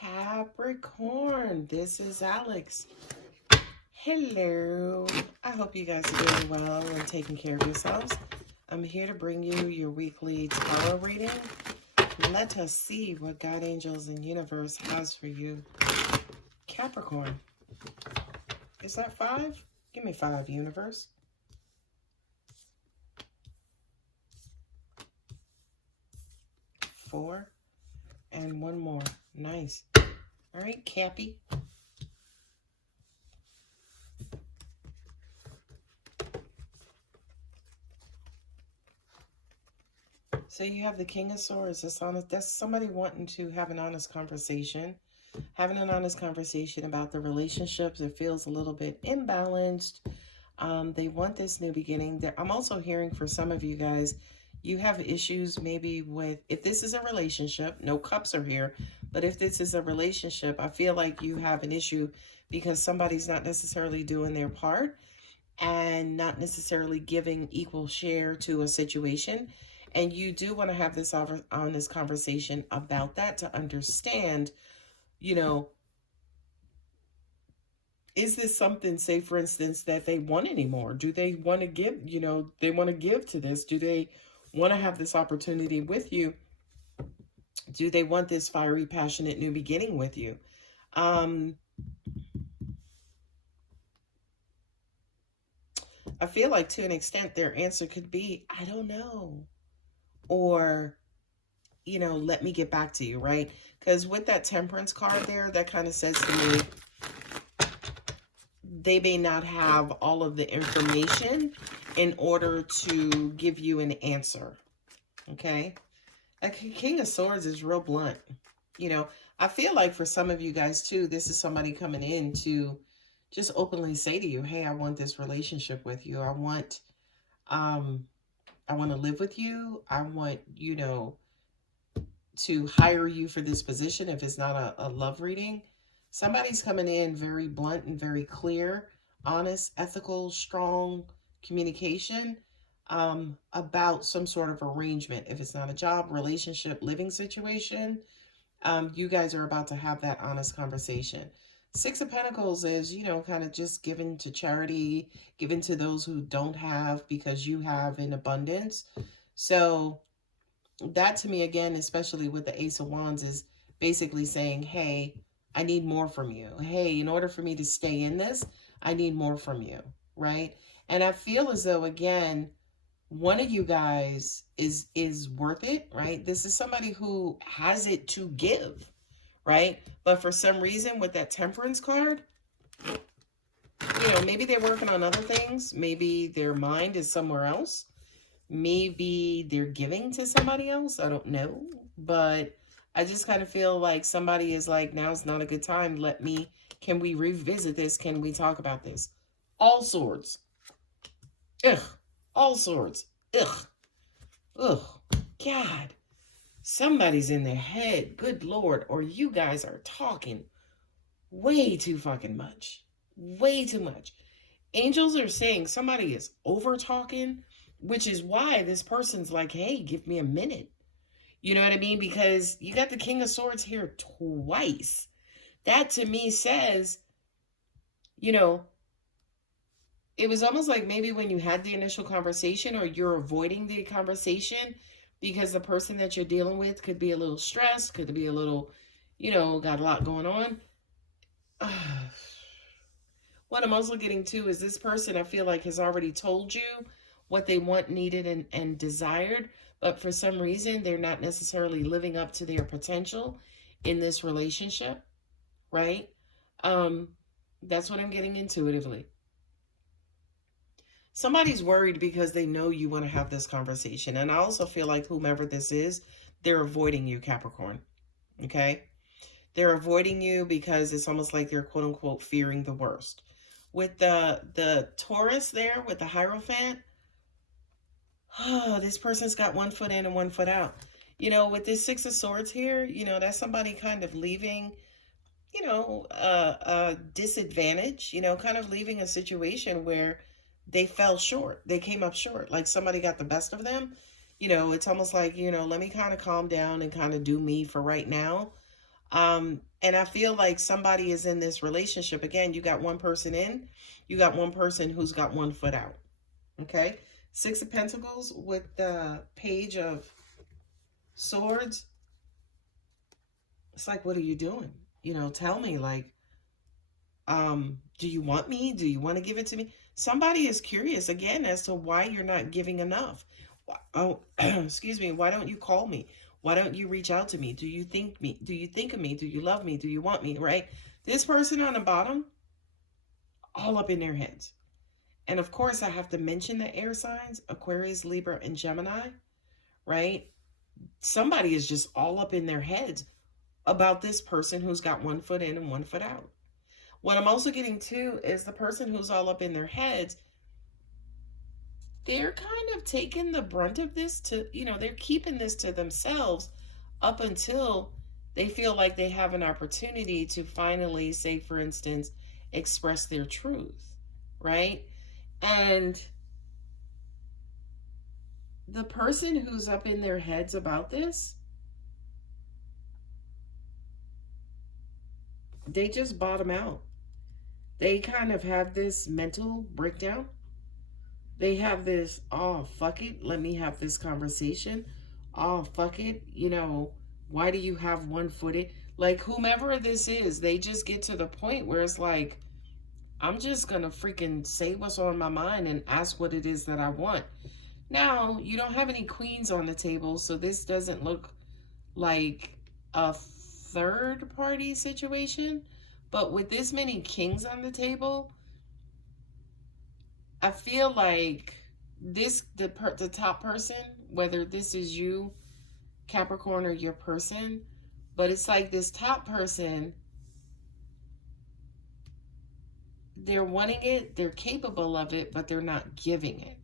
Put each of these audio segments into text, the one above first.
Capricorn, this is Alex. Hello. I hope you guys are doing well and taking care of yourselves. I'm here to bring you your weekly tarot reading. Let us see what God, angels, and universe has for you. Capricorn. Is that 5? Give me 5, universe. 4. And 1 more. Nice. All right, Cappy. So you have the King of Swords. That's somebody wanting to have an honest conversation. Having an honest conversation about the relationships. It feels a little bit imbalanced. They want this new beginning. I'm also hearing for some of you guys, you have issues maybe with, if this is a relationship, no cups are here, but if this is a relationship, I feel like you have an issue because somebody's not necessarily doing their part and not necessarily giving equal share to a situation. And you do want to have this honest conversation about that to understand, you know, is this something, say, for instance, that they want anymore? Do they want to give, you know, they want to give to this? Do they want to have this opportunity with you? Do they want this fiery, passionate new beginning with you? I feel like to an extent their answer could be, I don't know. Or, you know, let me get back to you, right? Because with that Temperance card there, that kind of says to me, they may not have all of the information in order to give you an answer, okay? A King of Swords is real blunt. You know, I feel like for some of you guys too, this is somebody coming in to just openly say to you, hey, I want this relationship with you. I want to live with you. I want, you know, to hire you for this position if it's not a love reading. Somebody's coming in very blunt and very clear, honest, ethical, strong communication about some sort of arrangement. If it's not a job, relationship, living situation, you guys are about to have that honest conversation. 6 of Pentacles is, you know, kind of just given to charity, given to those who don't have because you have in abundance. So that to me, again, especially with the Ace of Wands, is basically saying, hey, I need more from you. Hey, in order for me to stay in this, I need more from you, right? And I feel as though, again, one of you guys is worth it, right? This is somebody who has it to give, right? But for some reason with that Temperance card, you know, maybe they're working on other things. Maybe their mind is somewhere else. Maybe they're giving to somebody else. I don't know. But I just kind of feel like somebody is like, now's not a good time. Can we revisit this? Can we talk about this? All Swords. Ugh. All Swords. Ugh. Ugh. God. Somebody's in their head. Good Lord. Or you guys are talking way too fucking much. Way too much. Angels are saying somebody is over talking, which is why this person's like, hey, give me a minute. You know what I mean? Because you got the King of Swords here twice. That to me says, you know, it was almost like maybe when you had the initial conversation or you're avoiding the conversation because the person that you're dealing with could be a little stressed, could be a little, you know, got a lot going on. What I'm also getting to is this person, I feel like, has already told you what they want, needed, and desired. But for some reason, they're not necessarily living up to their potential in this relationship, right? That's what I'm getting intuitively. Somebody's worried because they know you want to have this conversation. And I also feel like whomever this is, they're avoiding you, Capricorn, okay? They're avoiding you because it's almost like they're, quote unquote, fearing the worst. With the Taurus there, with the Hierophant, oh, this person's got 1 foot in and 1 foot out. You know, with this 6 of Swords here, you know, that's somebody kind of leaving, you know, a disadvantage, you know, kind of leaving a situation where they fell short. They came up short. Like somebody got the best of them. You know, it's almost like, you know, let me kind of calm down and kind of do me for right now. And I feel like somebody is in this relationship. Again, you got one person in, you got one person who's got one foot out. Okay. Six of Pentacles with the Page of Swords. It's like, what are you doing? You know, tell me, like, do you want me? Do you want to give it to me? Somebody is curious again as to why you're not giving enough. Oh, excuse me. Why don't you call me? Why don't you reach out to me? Do you think me? Do you think of me? Do you love me? Do you want me? Right? This person on the bottom, all up in their heads. And of course, I have to mention the air signs, Aquarius, Libra, and Gemini, right? Somebody is just all up in their heads about this person who's got one foot in and one foot out. What I'm also getting to is the person who's all up in their heads, they're kind of taking the brunt of this to, you know, they're keeping this to themselves up until they feel like they have an opportunity to finally, say, for instance, express their truth, right? And the person who's up in their heads about this, they just bottom out. They kind of have this mental breakdown. They have this, oh, fuck it, let me have this conversation. Oh, fuck it, you know, why do you have one foot in? Like, whomever this is, they just get to the point where it's like, I'm just going to freaking say what's on my mind and ask what it is that I want. Now, you don't have any queens on the table, so this doesn't look like a third party situation. But with this many kings on the table, I feel like this, the top person, whether this is you, Capricorn, or your person, but it's like this top person, they're wanting it, they're capable of it, but they're not giving it.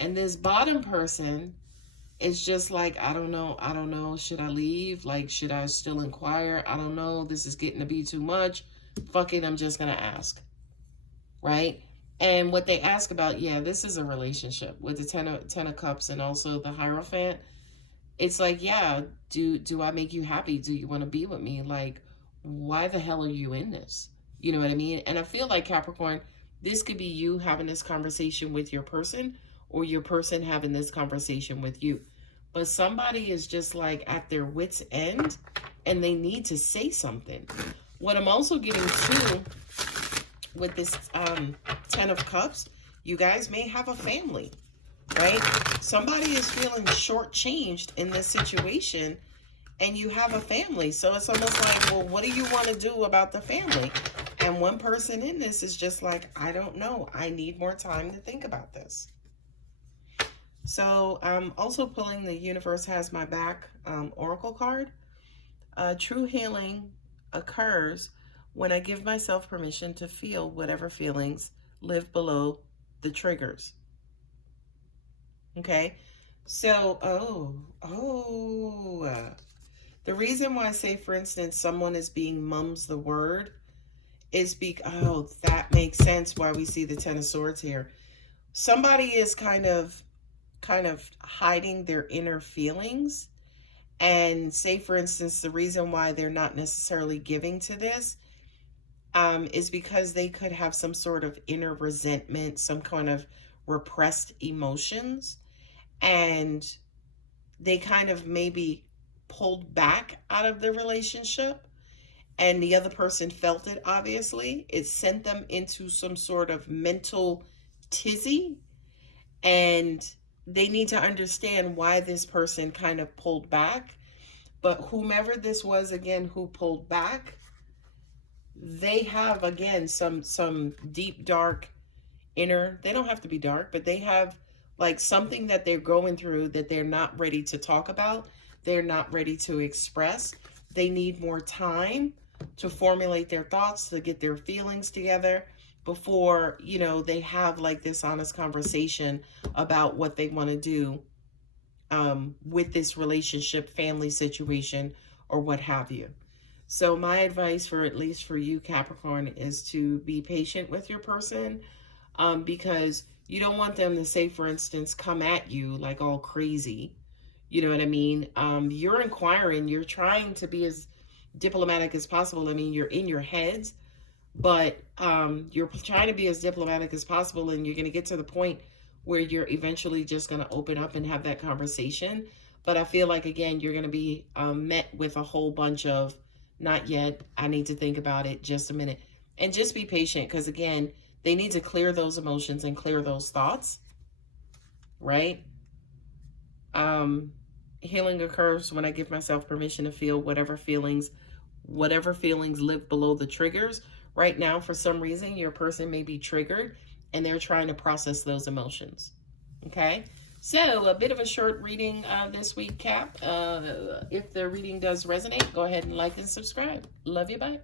And this bottom person is just like, I don't know, should I leave? Like, should I still inquire? I don't know, this is getting to be too much. Fuck it, I'm just going to ask, right? And what they ask about, yeah, this is a relationship with the ten of Cups and also the Hierophant. It's like, yeah, do I make you happy? Do you want to be with me? Like, why the hell are you in this? You know what I mean? And I feel like, Capricorn, this could be you having this conversation with your person, or your person having this conversation with you. But somebody is just like at their wit's end and they need to say something. What I'm also getting to with this 10 of Cups, you guys may have a family, right? Somebody is feeling shortchanged in this situation and you have a family. So it's almost like, well, what do you want to do about the family? And one person in this is just like, I don't know. I need more time to think about this. So I'm also pulling the Universe Has My Back Oracle card. True healing occurs when I give myself permission to feel whatever feelings live below the triggers. Okay, so, the reason why I say, for instance, someone is being mums the word is because, oh, that makes sense why we see the Ten of Swords here. Somebody is kind of hiding their inner feelings. And say, for instance, the reason why they're not necessarily giving to this is because they could have some sort of inner resentment, some kind of repressed emotions, and they kind of maybe pulled back out of the relationship, and the other person felt it, obviously. It sent them into some sort of mental tizzy, and they need to understand why this person kind of pulled back. But whomever this was, again, who pulled back, they have, again, some deep, dark inner, they don't have to be dark, but they have like something that they're going through that they're not ready to talk about. They're not ready to express. They need more time to formulate their thoughts, to get their feelings together before, you know, they have like this honest conversation about what they want to do with this relationship, family situation, or what have you. So my advice, for at least for you, Capricorn, is to be patient with your person, because you don't want them to, say, for instance, come at you like all crazy. You know what I mean? You're inquiring, you're trying to be as diplomatic as possible. I mean, you're in your heads, but you're trying to be as diplomatic as possible, and you're going to get to the point where you're eventually just going to open up and have that conversation. But I feel like, again, you're going to be met with a whole bunch of, not yet, I need to think about it, just a minute. And just be patient, because, again, they need to clear those emotions and clear those thoughts, right? Healing occurs when I give myself permission to feel whatever feelings live below the triggers. Right now, for some reason, your person may be triggered and they're trying to process those emotions. Okay, so a bit of a short reading this week, Cap. If the reading does resonate, go ahead and like and subscribe. Love you, bye.